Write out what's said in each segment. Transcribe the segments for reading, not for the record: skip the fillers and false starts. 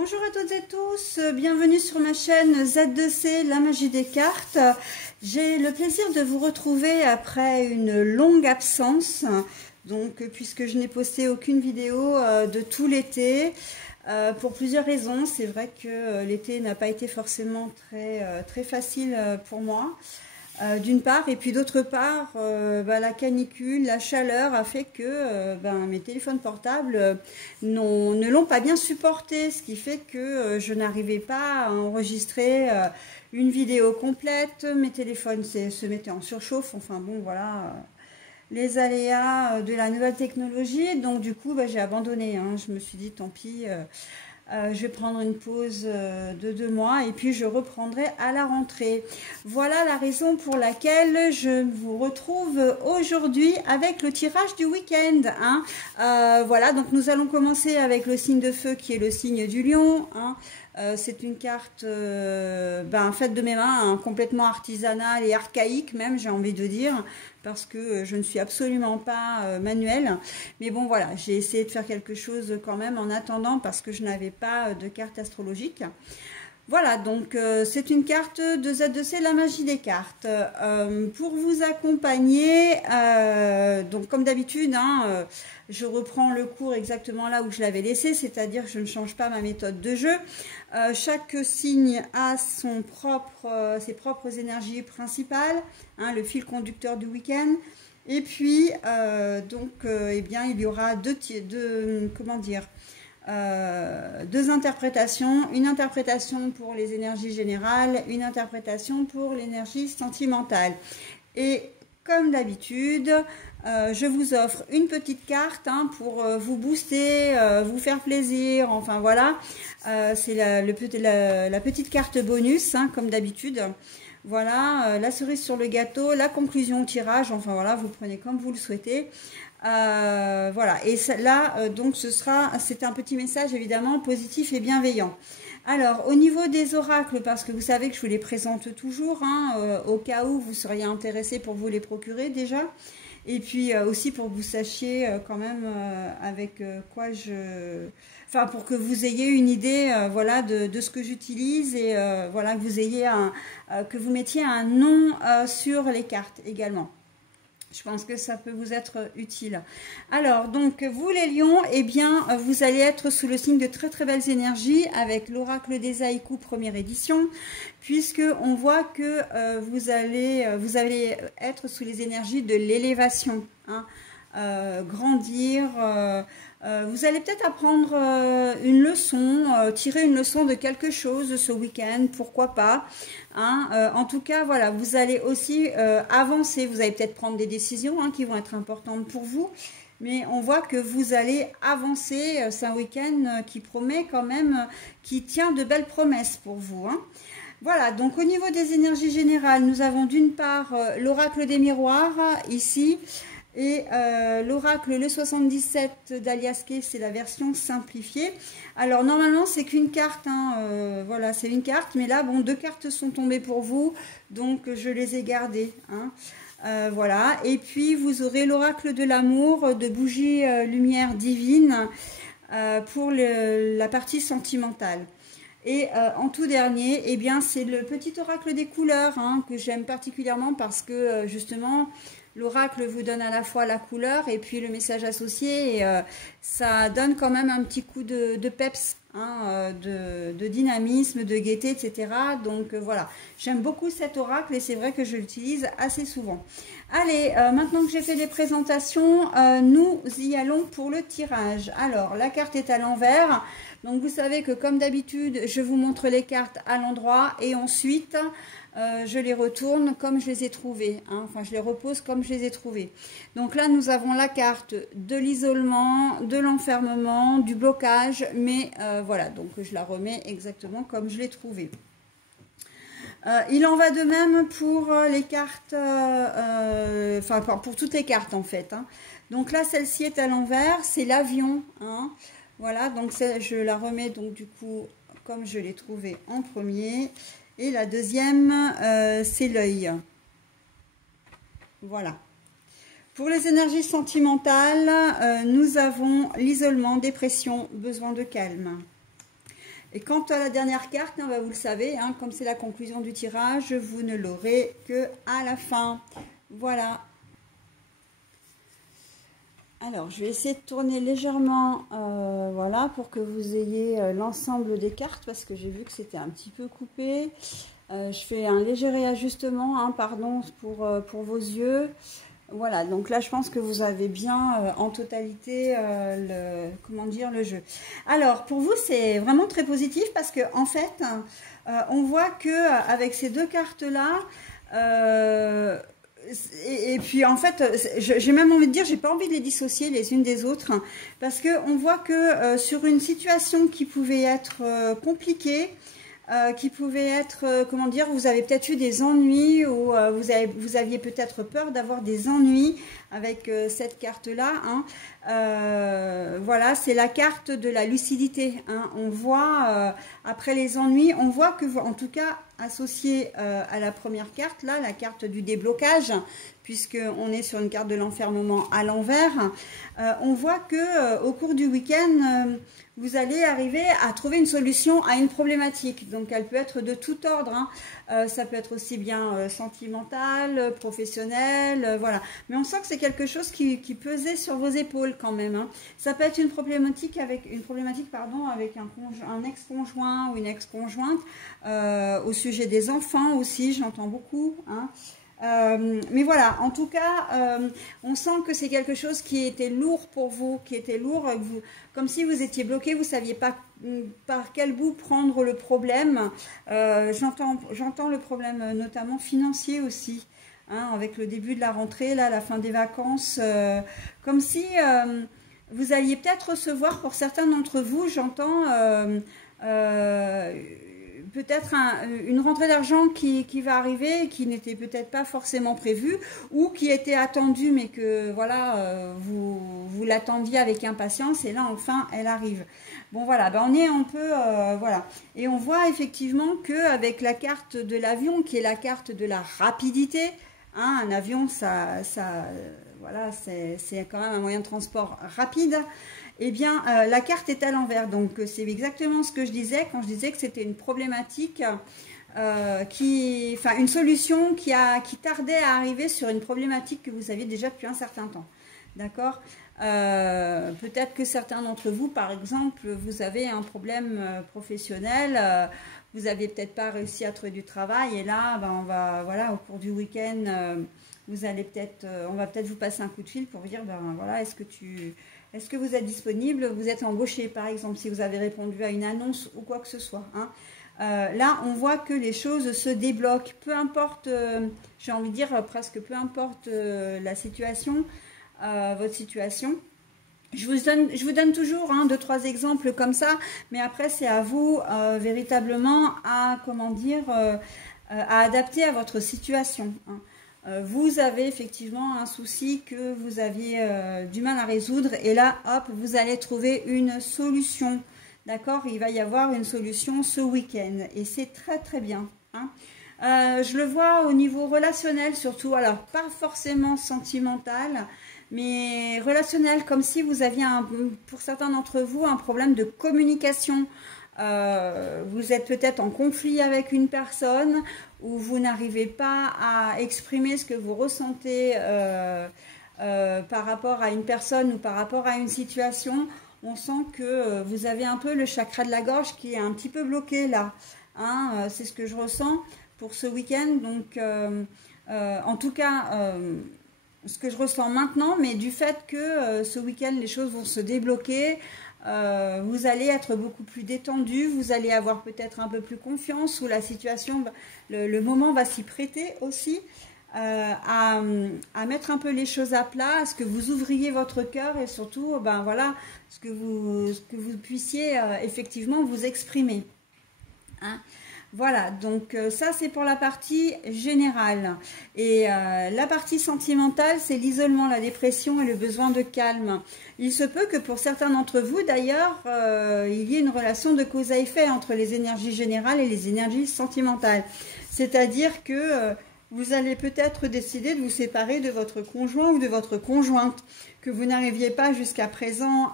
Bonjour à toutes et tous, bienvenue sur ma chaîne Z2C, la magie des cartes. J'ai le plaisir de vous retrouver après une longue absence, donc puisque je n'ai posté aucune vidéo de tout l'été, pour plusieurs raisons. C'est vrai que l'été n'a pas été forcément très facile pour moi. D'une part, et puis d'autre part, la canicule, la chaleur a fait que mes téléphones portables ne l'ont pas bien supporté, ce qui fait que je n'arrivais pas à enregistrer une vidéo complète. Mes téléphones se mettaient en surchauffe, enfin bon voilà, les aléas de la nouvelle technologie. Donc du coup j'ai abandonné, hein. Je me suis dit tant pis, je vais prendre une pause de 2 mois et puis je reprendrai à la rentrée. Voilà la raison pour laquelle je vous retrouve aujourd'hui avec le tirage du week-end, hein. Voilà, donc nous allons commencer avec le signe de feu qui est le signe du lion, hein. C'est une carte faite de mes mains, hein, complètement artisanale et archaïque même, j'ai envie de dire, parce que je ne suis absolument pas manuelle. Mais bon voilà, j'ai essayé de faire quelque chose quand même en attendant parce que je n'avais pas de carte astrologique. Voilà, donc c'est une carte de Z2C, la magie des cartes. Pour vous accompagner, donc comme d'habitude, hein, je reprends le cours exactement là où je l'avais laissé, c'est-à-dire que je ne change pas ma méthode de jeu. Chaque signe a ses propres énergies principales, hein, le fil conducteur du week-end. Et puis, il y aura deux interprétations, une interprétation pour les énergies générales, une interprétation pour l'énergie sentimentale. Et comme d'habitude, je vous offre une petite carte, hein, pour vous booster, vous faire plaisir, enfin voilà. C'est la petite carte bonus, hein, comme d'habitude. Voilà, la cerise sur le gâteau, la conclusion au tirage, enfin voilà, vous prenez comme vous le souhaitez. Voilà, et là donc c'est un petit message évidemment positif et bienveillant. Alors au niveau des oracles, parce que vous savez que je vous les présente toujours, hein, au cas où vous seriez intéressé pour vous les procurer déjà, et puis aussi pour que vous sachiez quand même avec quoi pour que vous ayez une idée voilà, de ce que j'utilise, et voilà, que vous ayez que vous mettiez un nom sur les cartes également. Je pense que ça peut vous être utile. Alors, donc, vous les lions, eh bien, vous allez être sous le signe de très belles énergies avec l'oracle des haïkus première édition, puisque on voit que vous allez être sous les énergies de l'élévation, hein, grandir. Vous allez peut-être apprendre une leçon, tirer une leçon de quelque chose ce week-end, pourquoi pas, hein. En tout cas, voilà, vous allez aussi avancer, vous allez peut-être prendre des décisions, hein, qui vont être importantes pour vous, mais on voit que vous allez avancer. C'est un week-end qui promet quand même, qui tient de belles promesses pour vous, hein. Voilà, donc au niveau des énergies générales, nous avons d'une part l'oracle des miroirs, ici, et l'oracle le 77 d'Aliaske, c'est la version simplifiée. Alors normalement c'est qu'une carte, hein, voilà, c'est une carte, mais là bon, 2 cartes sont tombées pour vous, donc je les ai gardées, hein. Voilà, et puis vous aurez l'oracle de l'amour de bougie lumière divine pour la partie sentimentale. Et en tout dernier, eh bien c'est le petit oracle des couleurs, hein, que j'aime particulièrement parce que justement l'oracle vous donne à la fois la couleur et puis le message associé, et ça donne quand même un petit coup de peps, hein, de dynamisme, de gaieté, etc. Donc voilà, j'aime beaucoup cet oracle et c'est vrai que je l'utilise assez souvent. Allez, maintenant que j'ai fait les présentations, nous y allons pour le tirage. Alors, la carte est à l'envers. Donc vous savez que comme d'habitude, je vous montre les cartes à l'endroit et ensuite je les retourne comme je les ai trouvées, hein. Enfin je les repose comme je les ai trouvées. Donc là nous avons la carte de l'isolement, de l'enfermement, du blocage, mais voilà, donc je la remets exactement comme je l'ai trouvée. Il en va de même pour les cartes, pour toutes les cartes en fait, hein. Donc là celle-ci est à l'envers, c'est l'avion, hein. Voilà, donc je la remets donc du coup comme je l'ai trouvée en premier. Et la deuxième, c'est l'œil. Voilà. Pour les énergies sentimentales, nous avons l'isolement, dépression, besoin de calme. Et quant à la dernière carte, bah, vous le savez, hein, comme c'est la conclusion du tirage, vous ne l'aurez que à la fin. Voilà. Alors, je vais essayer de tourner légèrement, voilà, pour que vous ayez l'ensemble des cartes, parce que j'ai vu que c'était un petit peu coupé. Je fais un léger réajustement, hein, pardon, pour vos yeux. Voilà, donc là, je pense que vous avez bien en totalité le jeu. Alors, pour vous, c'est vraiment très positif parce que en fait, on voit que avec ces deux cartes-là, et puis en fait, j'ai même envie de dire, j'ai pas envie de les dissocier les unes des autres, hein, parce que on voit que sur une situation qui pouvait être compliquée, qui pouvait être, comment dire, vous avez peut-être eu des ennuis ou vous aviez peut-être peur d'avoir des ennuis avec cette carte-là. Hein. Voilà, c'est la carte de la lucidité. Hein. On voit, après les ennuis, on voit que, en tout cas, associé à la première carte, là, la carte du déblocage, puisqu'on est sur une carte de l'enfermement à l'envers, on voit que au cours du week-end, vous allez arriver à trouver une solution à une problématique. Donc, elle peut être de tout ordre. Hein. Ça peut être aussi bien sentimental, professionnel, voilà. Mais on sent que c'est quelque chose qui pesait sur vos épaules quand même. Hein. Ça peut être une problématique avec un ex-conjoint ou une ex-conjointe, au sujet des enfants aussi, j'entends beaucoup. Hein. Mais voilà, en tout cas, on sent que c'est quelque chose qui était lourd pour vous, qui était lourd, comme si vous étiez bloqué, vous ne saviez pas par quel bout prendre le problème. J'entends le problème notamment financier aussi, hein, avec le début de la rentrée, là, la fin des vacances, comme si vous alliez peut-être recevoir, pour certains d'entre vous, j'entends peut-être une rentrée d'argent qui va arriver, qui n'était peut-être pas forcément prévue, ou qui était attendue, mais que voilà, vous l'attendiez avec impatience, et là enfin elle arrive. Bon voilà, ben on est un peu, voilà. Et on voit effectivement qu'avec la carte de l'avion, qui est la carte de la rapidité, hein, un avion, voilà, c'est quand même un moyen de transport rapide. Eh bien, la carte est à l'envers. Donc, c'est exactement ce que je disais quand je disais que c'était une problématique, une solution qui tardait à arriver sur une problématique que vous aviez déjà depuis un certain temps. D'accord ? Peut-être que certains d'entre vous, par exemple, vous avez un problème professionnel, vous n'aviez peut-être pas réussi à trouver du travail, et là, ben, voilà, au cours du week-end, on va peut-être vous passer un coup de fil pour vous dire, ben voilà, est-ce que vous êtes disponible, vous êtes embauché par exemple, si vous avez répondu à une annonce ou quoi que ce soit. Hein. Là, on voit que les choses se débloquent, peu importe, j'ai envie de dire presque peu importe la situation, votre situation. Je vous donne toujours 2-3 exemples comme ça, mais après c'est à vous véritablement à, à adapter à votre situation. Hein. Vous avez effectivement un souci que vous aviez du mal à résoudre, et là, hop, vous allez trouver une solution. D'accord? Il va y avoir une solution ce week-end, et c'est très très bien. Hein. Je le vois au niveau relationnel surtout, alors pas forcément sentimental, mais relationnel, comme si vous aviez, pour certains d'entre vous, un problème de communication. Vous êtes peut-être en conflit avec une personne, où vous n'arrivez pas à exprimer ce que vous ressentez par rapport à une personne ou par rapport à une situation. On sent que vous avez un peu le chakra de la gorge qui est un petit peu bloqué là. Hein, c'est ce que je ressens pour ce week-end. Donc, en tout cas, ce que je ressens maintenant, mais du fait que ce week-end, les choses vont se débloquer. Vous allez être beaucoup plus détendu, vous allez avoir peut-être un peu plus confiance, ou la situation, le moment va s'y prêter aussi à mettre un peu les choses à plat, à ce que vous ouvriez votre cœur, et surtout, ben voilà, ce que vous puissiez effectivement vous exprimer. Hein. Voilà, donc ça c'est pour la partie générale. Et la partie sentimentale, c'est l'isolement, la dépression et le besoin de calme. Il se peut que pour certains d'entre vous, d'ailleurs, il y ait une relation de cause à effet entre les énergies générales et les énergies sentimentales. C'est-à-dire que vous allez peut-être décider de vous séparer de votre conjoint ou de votre conjointe, que vous n'arriviez pas jusqu'à présent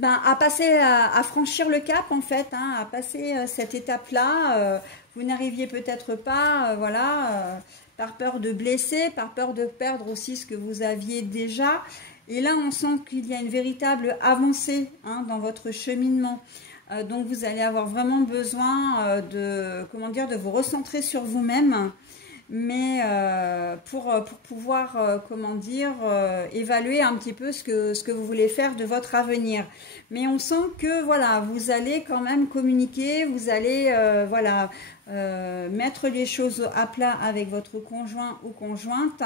à passer, à franchir le cap en fait, hein, à passer cette étape-là. Vous n'arriviez peut-être pas, voilà, par peur de blesser, par peur de perdre aussi ce que vous aviez déjà. Et là, on sent qu'il y a une véritable avancée, hein, dans votre cheminement. Donc, vous allez avoir vraiment besoin de, comment dire, de vous recentrer sur vous-même, mais pour pouvoir, comment dire, évaluer un petit peu ce que vous voulez faire de votre avenir. Mais on sent que, voilà, vous allez quand même communiquer, vous allez, voilà, mettre les choses à plat avec votre conjoint ou conjointe.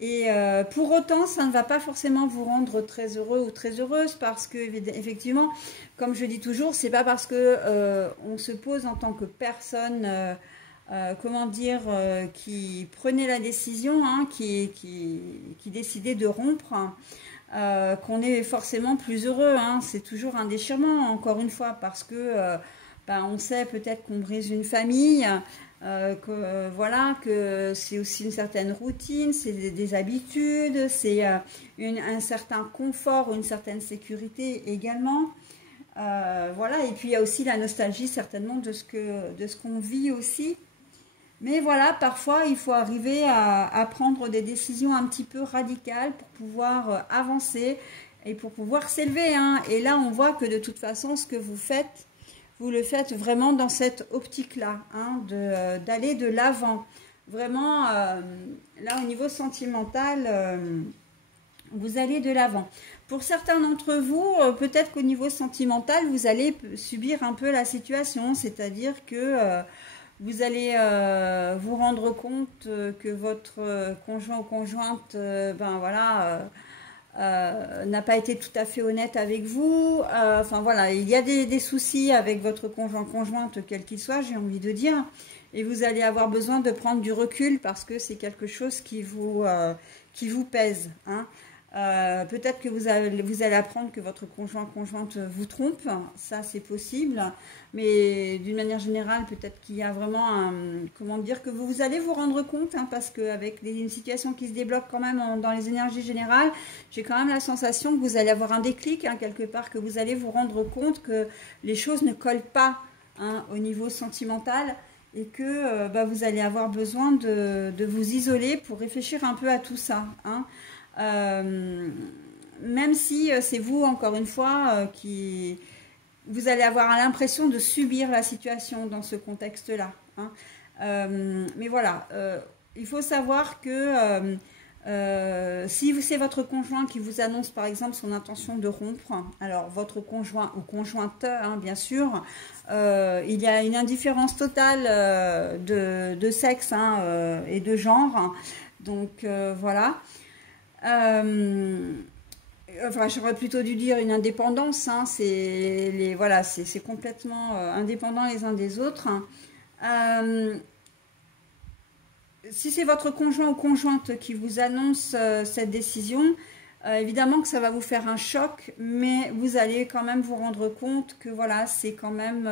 Et pour autant, ça ne va pas forcément vous rendre très heureux ou très heureuse, parce que, effectivement, comme je dis toujours, c'est pas parce que on se pose en tant que personne... comment dire, qui prenait la décision, hein, qui décidait de rompre, qu'on est forcément plus heureux, hein. C'est toujours un déchirement, encore une fois, parce que on sait peut-être qu'on brise une famille, voilà, que c'est aussi une certaine routine, c'est des habitudes, c'est un certain confort, une certaine sécurité également. Voilà, et puis il y a aussi la nostalgie certainement de ce qu'on vit aussi. Mais voilà, parfois, il faut arriver à prendre des décisions un petit peu radicales pour pouvoir avancer et pour pouvoir s'élever, hein. Et là, on voit que de toute façon, ce que vous faites, vous le faites vraiment dans cette optique-là, hein, d'aller de l'avant. Vraiment, là, au niveau sentimental, vous allez de l'avant. Pour certains d'entre vous, peut-être qu'au niveau sentimental, vous allez subir un peu la situation, c'est-à-dire que... vous allez vous rendre compte que votre conjoint ou conjointe, voilà, n'a pas été tout à fait honnête avec vous. Enfin voilà, il y a des soucis avec votre conjoint ou conjointe, quel qu'il soit, j'ai envie de dire. Et vous allez avoir besoin de prendre du recul parce que c'est quelque chose qui vous pèse, hein. Peut-être que vous allez apprendre que votre conjointe vous trompe, ça c'est possible, mais d'une manière générale, peut-être qu'il y a vraiment comment dire, que vous allez vous rendre compte, hein, parce qu'avec une situation qui se débloque quand même dans les énergies générales, j'ai quand même la sensation que vous allez avoir un déclic, hein, quelque part, que vous allez vous rendre compte que les choses ne collent pas, hein, au niveau sentimental, et que vous allez avoir besoin de vous isoler pour réfléchir un peu à tout ça, hein. Même si c'est vous, encore une fois, qui vous allez avoir l'impression de subir la situation dans ce contexte-là, hein. Mais voilà, il faut savoir que si c'est votre conjoint qui vous annonce par exemple son intention de rompre, alors votre conjoint ou conjointe, hein, bien sûr, il y a une indifférence totale de sexe, hein, et de genre, hein. Donc voilà. Enfin, j'aurais plutôt dû dire une indépendance, hein, voilà, c'est complètement indépendant les uns des autres, hein. Si c'est votre conjoint ou conjointe qui vous annonce cette décision, évidemment que ça va vous faire un choc, mais vous allez quand même vous rendre compte que voilà, c'est quand même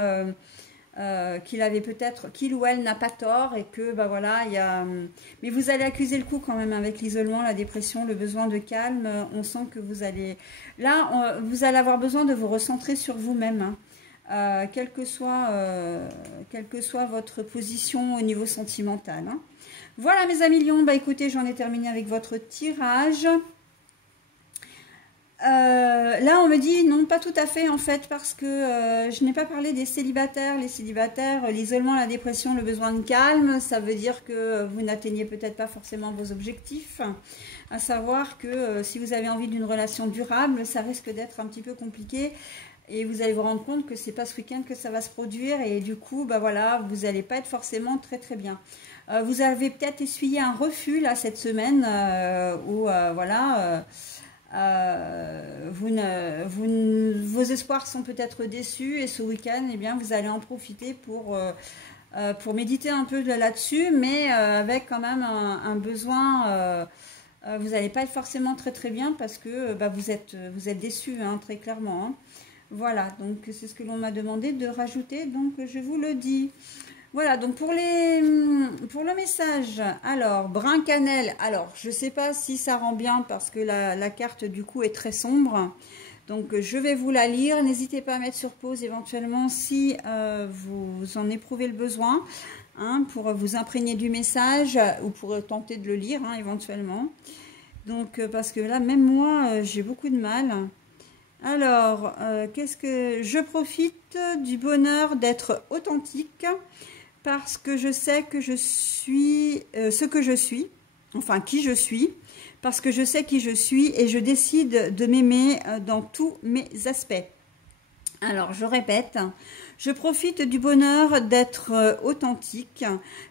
qu'il ou elle n'a pas tort, et que voilà, mais vous allez accuser le coup quand même avec l'isolement, la dépression, le besoin de calme. On sent que vous allez avoir besoin de vous recentrer sur vous-même, hein, quelle que soit votre position au niveau sentimental, hein. Voilà mes amis lions, écoutez, j'en ai terminé avec votre tirage. Là on me dit non, pas tout à fait en fait, parce que je n'ai pas parlé des célibataires. Les célibataires, l'isolement, la dépression, le besoin de calme, ça veut dire que vous n'atteignez peut-être pas forcément vos objectifs, à savoir que si vous avez envie d'une relation durable, ça risque d'être un petit peu compliqué, et vous allez vous rendre compte que c'est pas ce week-end que ça va se produire, et du coup voilà, vous n'allez pas être forcément très très bien. Vous avez peut-être essuyé un refus là cette semaine, où voilà, vos espoirs sont peut-être déçus, et ce week-end, eh bien, vous allez en profiter pour méditer un peu là-dessus, mais avec quand même un besoin. Vous n'allez pas être forcément très très bien, parce que vous êtes déçus, hein, très clairement, hein. Voilà, donc c'est ce que l'on m'a demandé de rajouter, donc je vous le dis. Voilà, donc pour le message, alors, brun cannelle, alors, je ne sais pas si ça rend bien, parce que la carte, du coup, est très sombre. Donc je vais vous la lire, n'hésitez pas à mettre sur pause éventuellement si vous en éprouvez le besoin, hein, pour vous imprégner du message ou pour tenter de le lire, hein, éventuellement. Donc parce que là même moi j'ai beaucoup de mal. Alors qu'est-ce que je profite du bonheur d'être authentique parce que je sais que je suis ce que je suis, enfin qui je suis, parce que je sais qui je suis et je décide de m'aimer dans tous mes aspects. Alors, je répète, je profite du bonheur d'être authentique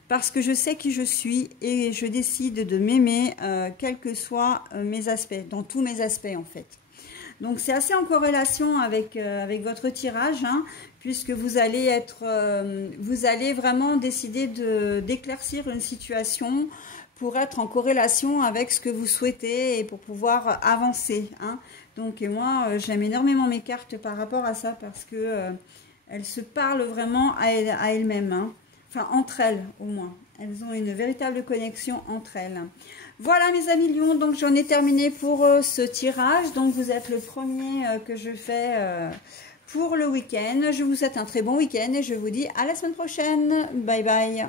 parce que je sais qui je suis et je décide de m'aimer quels que soient mes aspects, dans tous mes aspects en fait. Donc, c'est assez en corrélation avec votre tirage, hein, puisque vous allez vraiment décider d'éclaircir une situation pour être en corrélation avec ce que vous souhaitez et pour pouvoir avancer, hein. Donc moi j'aime énormément mes cartes par rapport à ça parce que elles se parlent vraiment à elles-mêmes, hein. Enfin entre elles au moins, elles ont une véritable connexion entre elles. Voilà mes amis lions, donc j'en ai terminé pour ce tirage. Donc vous êtes le premier que je fais pour le week-end. Je vous souhaite un très bon week-end et je vous dis à la semaine prochaine. Bye bye.